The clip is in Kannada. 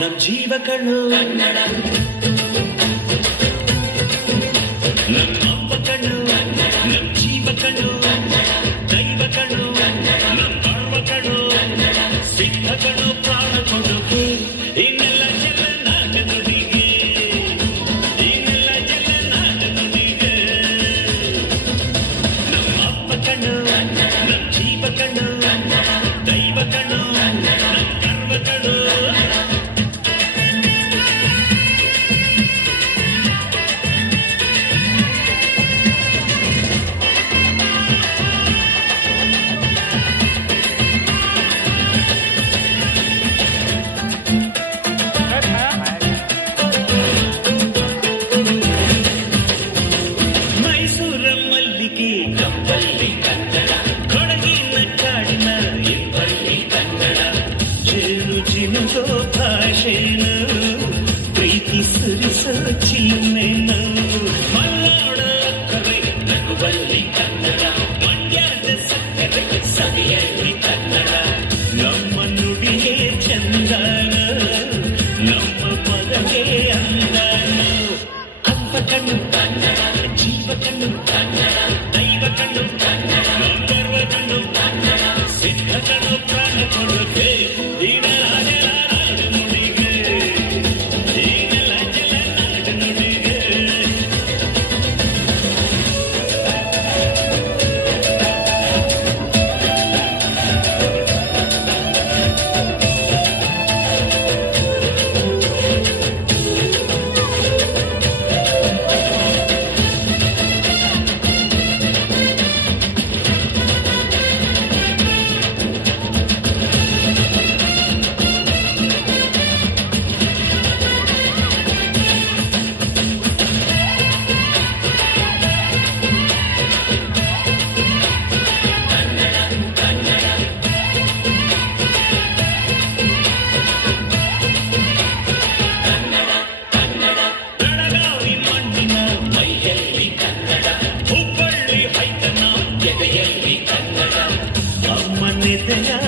ನಮ್ ಜೀವ ಕಣ್ಣು ನಮ್ ಅಪ್ಪ ಕಣ್ಣು ನಮ್ ಜೀವ ಕಣ್ಣು ದೈವ ಕಣ್ಣು ನಮ್ ಪರ್ವ ಕಣ್ಣು ಸಿದ್ಧ ಕಣ್ಣು ಪ್ರಾಣ ಕೊಡುಗೆ ಇನ್ನೆಲ್ಲ ಎಲ್ಲ ನಾಟ ನುಡಿಗೆ ಇನ್ನೆಲ್ಲ ಎಲ್ಲ ನಾಟ ನುಡಿಗೆ ನಮ್ ಅಪ್ಪ ಕಣ್ಣು ನಮ್ ಜೀವ ಕಣ್ಣು ದೈವ ಕಣ್ಣು ನಮ್ ಪರ್ವ ಕಣ್ಣು ಪ್ರೀತಿ ಸುರಿಸೋ ಚಿಲುಮೆನು ಮಲ್ನಾಡ ಕರೆ ನಗುವಲ್ಲಿ ಕನ್ನಡ ಮಂಡ್ಯದ ಸಕ್ಕರೆ ಸವಿಯಲ್ಲಿ ಕನ್ನಡ ನಮ್ಮ ನುಡಿಗೆ ಚಂದನ ನಮ್ಮ ಪದಕ್ಕೆ ಅಂದನ ಅಪ್ಪ ಕಣ್ಣು ಕನ್ನಡ ಜೀವ ಕಣ್ಣು ಕನ್ನಡ ದೈವ ಕಣ್ಣು ಕನ್ನಡ ಗರ್ವ ಕಣ್ಣು ಕನ್ನಡ ಸಿದ್ಧ ಕಣ್ಣು ಪ್ರಾಣ ಕೊಡುಗೆ ಅಮ್ಮನಿದೆಯ